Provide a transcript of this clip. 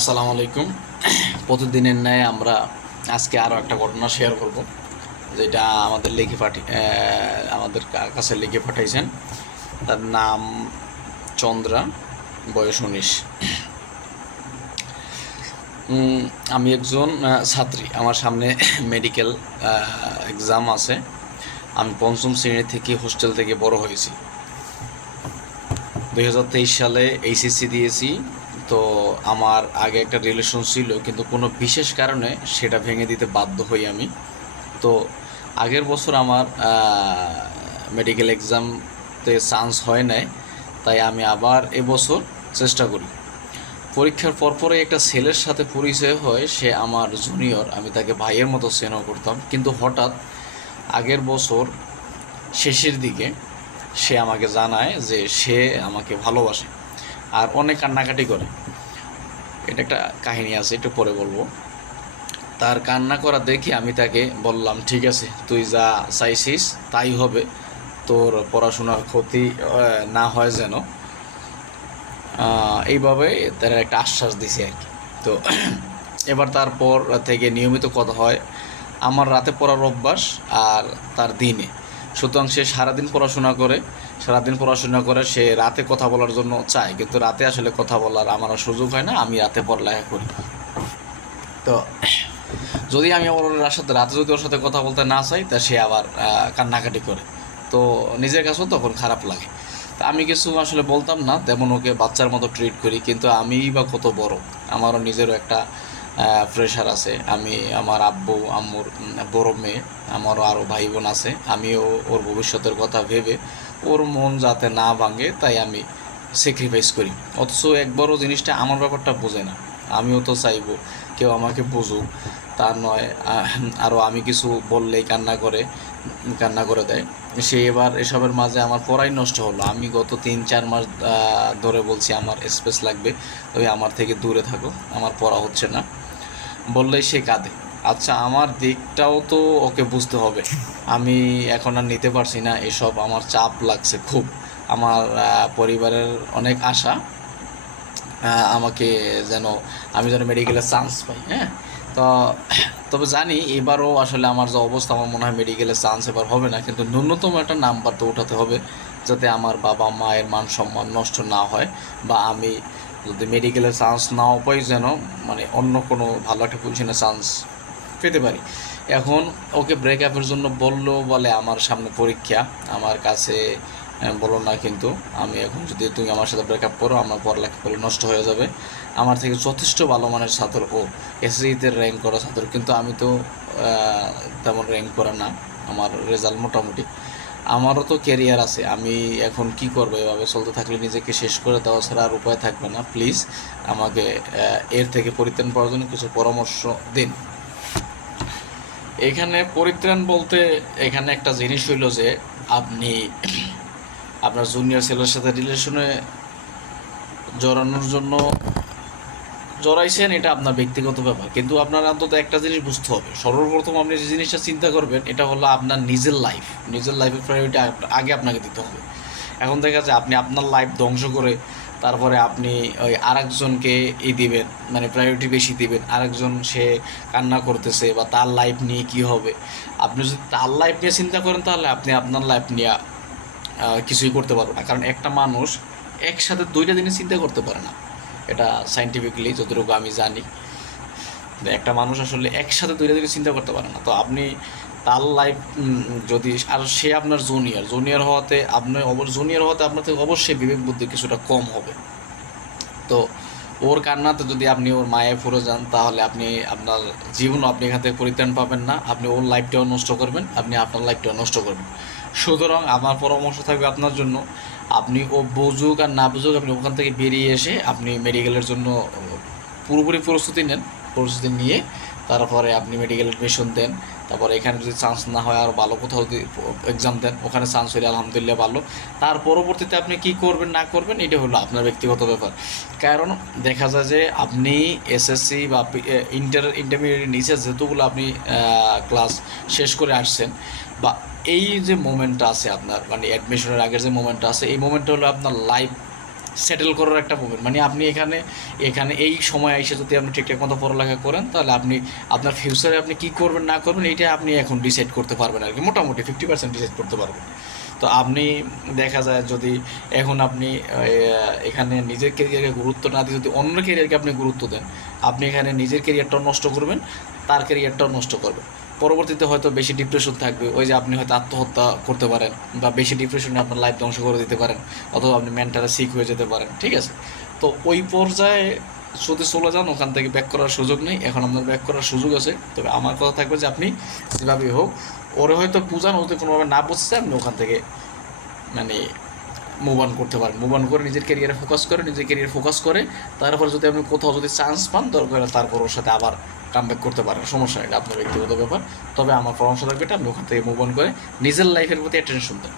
আসসালামু আলাইকুম। প্রতিদিনের ন্যায় আমরা আজকে আরও একটা ঘটনা শেয়ার করব, যেটা আমাদের লিখে পাঠি আমাদের কাছে লিখে পাঠাইছেন। তার নাম চন্দ্রা, বয়স উনিশ। আমি একজন ছাত্রী। আমার সামনে মেডিকেল এক্সাম আছে। আমি পঞ্চম শ্রেণি থেকে হোস্টেল থেকে বড় হয়েছি। দুই হাজার তেইশ সালে এইচএসসি দিয়েছি। তো আমার আগে একটা রিলেশন ছিল, কিন্তু কোনো বিশেষ কারণে সেটা ভেঙে দিতে বাধ্য হই আমি। তো আগের বছর আমার মেডিকেল এক্সামতে চান্স হয় নাই, তাই আমি আবার এবছর চেষ্টা করি। পরীক্ষার পরপরই একটা ছেলের সাথে পরিচয় হয়, সে আমার জুনিয়র আমি তাকে ভাইয়ের মতো স্নেহ করতাম। কিন্তু হঠাৎ আগের বছর শেষের দিকে সে আমাকে জানায় যে সে আমাকে ভালোবাসে। আর অনেক কান্নাকাটি করে। এটা একটা কাহিনী আছে, একটু পরে বলব। তার কান্না করা দেখে আমি তাকে বললাম, ঠিক আছে, তুই যা চাইছিস তাই হবে। তোর পড়াশোনার ক্ষতি না হয় যেন। এইভাবে তারা একটা আশ্বাস দিছে আর কি। তো এবার তারপর থেকে নিয়মিত কথা হয়। আমার রাতে পড়ার অভ্যাস আর তার দিনে। সুতরাং সে সারাদিন পড়াশোনা করে, সারাদিন পড়াশোনা করে সে রাতে কথা বলার জন্য চায়, কিন্তু রাতে আসলে কথা বলার আমার সুযোগ হয় না, আমি রাতে পড়ালেখা করি। তো যদি আমি ওর সাথে, রাতে যদি ওর সাথে কথা বলতে না চাই, তা সে আবার কান্নাকাটি করে। তো নিজের কাছেও তখন খারাপ লাগে। তা আমি কিছু আসলে বলতাম না, তেমন ওকে বাচ্চার মতো ট্রিট করি, কিন্তু আমিই বা কত বড়, আমারও নিজেরও একটা প্রেশার আছে। আমি আমার আব্বু, আম্মুর বড় মেয়ে, আমারও আরও ভাই বোন আছে। আমিও ওর ভবিষ্যতের কথা ভেবে ওর মন যাতে না ভাঙে, তাই আমি স্যাক্রিফাইস করি। অথচ একবারও জিনিসটা আমার ব্যাপারটা বোঝে না। আমিও তো চাইব কেউ আমাকে বুঝুক। তা নয় আরও আমি কিছু বললেই কান্না করে কান্না করে দেয়। সে এবার এসবের মাঝে আমার পড়াই নষ্ট হলো। আমি গত তিন, চার মাস ধরে বলছি আমার স্পেস লাগবে। তবে আমার থেকে দূরে থাকো। আমার পড়া হচ্ছে না। বললেই সে কাঁদে। আচ্ছা আমার দিকটাও তো ওকে বুঝতে হবে। আমি এখন আর নিতে পারছি না, এসব আমার চাপ লাগছে খুব। আমার পরিবারের অনেক আশা আমাকে যেন, আমি যেন মেডিকেলে চান্স পাই হ্যাঁ? তো, তবে জানি এবারও আসলে আমার যে অবস্থা, আমার মনে হয় মেডিকেলে চান্স এবার হবে না। কিন্তু ন্যূনতম একটা নাম্বার তো উঠাতে হবে, যাতে আমার বাবা মায়ের মান সম্মান নষ্ট না হয়, বা আমি যদি মেডিকেলে চান্স নাও পাই যেন মানে অন্য কোনো ভালো একটা পজিশনে চান্স পেতে পারি। এখন ওকে ব্রেকআপের জন্য বলল বলে আমার সামনে পরীক্ষা, আমার কাছে বলো না কিন্তু, আমি এখন যদি তুমি আমার সাথে ব্রেকআপ করো, আমার পড়ালেখা করে নষ্ট হয়ে যাবে। আমার থেকে যথেষ্ট ভালো মানের ছাত্র ও এসএসসিতে র্যাঙ্ক করা ছাত্র, কিন্তু আমি তো তেমন র্যাঙ্ক করা না, আমার রেজাল্ট মোটামুটি। আমারও তো ক্যারিয়ার আছে। আমি এখন কি করব? এভাবে চলতে থাকলে নিজেকে শেষ করে দেওয়া ছাড়া আর উপায় থাকবে না। প্লিজ আমাকে এর থেকে পরিত্রাণ পাওয়ার জন্য কিছু পরামর্শ দিন। এখানে পরিত্রাণ বলতে এখানে একটা জিনিস হইল যে, আপনি আপনার জুনিয়র ছেলের সাথে রিলেশনে জড়ানোর জন্য জড়াইছেন, এটা আপনার ব্যক্তিগত ব্যাপার। কিন্তু আপনার অন্তত একটা জিনিস বুঝতে হবে। সর্বপ্রথম আপনি যে জিনিসটা চিন্তা করবেন, এটা হলো আপনার নিজের লাইফ নিজের লাইফের প্রায়োরিটি আগে আপনাকে দিতে হবে। এখন দেখা যায় আপনি আপনার লাইফ ধ্বংস করে তারপরে আপনি ওই আরেকজনকে ই দিবেন মানে প্রায়োরিটি বেশি দিবেন। আরেকজন সে কান্না করতেছে বা তার লাইফ নিয়ে কি হবে? আপনি যদি তার লাইফ নিয়ে চিন্তা করেন তাহলে আপনি আপনার লাইফ নিয়ে কিছুই করতে পারবেন না। কারণ একটা মানুষ একসাথে দুইটা জিনিস চিন্তা করতে পারে না। এটা সাইন্টিফিকলি যতটুকু আমি জানি। একটা মানুষ আসলে একসাথে দুইটা জিনিস চিন্তা করতে পারে না। তো আপনি তার লাইফ যদি, আর সে আপনার জুনিয়র জুনিয়র হওয়াতে আপনি জুনিয়র হওয়াতে আপনার থেকে অবশ্যই বিবেক বুদ্ধি কিছুটা কম হবে। তো ওর কান্নাতে যদি আপনি ওর মায়ে ফুরে যান, তাহলে আপনি আপনার জীবনও আপনি এখান থেকে পরিত্রাণ পাবেন না। আপনি ওর লাইফটাও নষ্ট করবেন, আপনি আপনার লাইফটাও নষ্ট করবেন। সুতরাং আমার পরামর্শ থাকবে আপনার জন্য আপনি ও বুঝুক আর না বুঝুক আপনি ওখান থেকে বেরিয়ে এসে আপনি মেডিকেলের জন্য পুরোপুরি প্রস্তুতি নেন, প্রস্তুতি নিয়ে তারপরে আপনি মেডিকেল এডমিশন দেন, তারপরে এখানে যদি চান্স না হয় আর ভালো কোথাও যদি এক্সাম দেন, ওখানে চান্স হলে আলহামদুলিল্লাহ ভালো। তার পরবর্তীতে আপনি কি করবেন, না করবেন, এটা হলো আপনার ব্যক্তিগত ব্যাপার। কারণ দেখা যায় যে আপনি এসএসসি বা ইন্টার ইন্টারমিডিয়েট নিচে যেহেতুগুলো আপনি ক্লাস শেষ করে আসছেন বা এই যে মোমেন্টটা আছে আপনার মানে অ্যাডমিশনের আগের যে মোমেন্টটা আছে, এই মোমেন্টটা হলো আপনার লাইফ সেটেল করার একটা মোমেন্ট মানে আপনি এখানে এখানে এই সময় এসে যদি আপনি ঠিকঠাক মতো পড়ালেখা করেন, তাহলে আপনি, আপনার ফিউচারে আপনি কী করবেন, না করবেন এইটা আপনি এখন ডিসাইড করতে পারবেন আর কি। মোটামুটি ফিফটি পার্সেন্ট ডিসাইড করতে পারবেন। তো আপনি দেখা যায় যদি এখন আপনি এখানে নিজের কেরিয়ারকে গুরুত্ব না দিয়ে যদি অন্য কেরিয়ারকে আপনি গুরুত্ব দেন, আপনি এখানে নিজের কেরিয়ারটাও নষ্ট করবেন, তার কেরিয়ারটাও নষ্ট করবেন। পরবর্তীতে হয়তো বেশি ডিপ্রেশন থাকবে। ওই যে আপনি হয়তো আত্মহত্যা করতে পারেন বা বেশি ডিপ্রেশনে আপনার লাইফ ধ্বংস করে দিতে পারেন অথবা আপনি মেন্টালি সিক হয়ে যেতে পারেন, ঠিক আছে? তো ওই পর্যায়ে যদি চলে যান, ওখান থেকে ব্যাক করার সুযোগ নেই। এখন আপনার ব্যাক করার সুযোগ আছে। তবে আমার কথা থাকবে যে আপনি যেভাবেই হোক, ওরে হয়তো বুঝান ওতে কোনোভাবে না বুঝছে আপনি ওখান থেকে মানে মুভ অন করতে পারেন। মুভ অন করে নিজের ক্যারিয়ারে ফোকাস করে, নিজের ক্যারিয়ার ফোকাস করে, তারপর যদি আপনি কোথাও যদি চান্স পান, দরকার তারপর ওর সাথে আবার কাম করতে পারেন, সমস্যা নেই আপনার ব্যক্তিগত ব্যাপার। তবে আমার পরামর্শ থাকবে এটা আপনি ওখান থেকে মুভ অন করে নিজের লাইফের প্রতি অ্যাটেনশন দেন।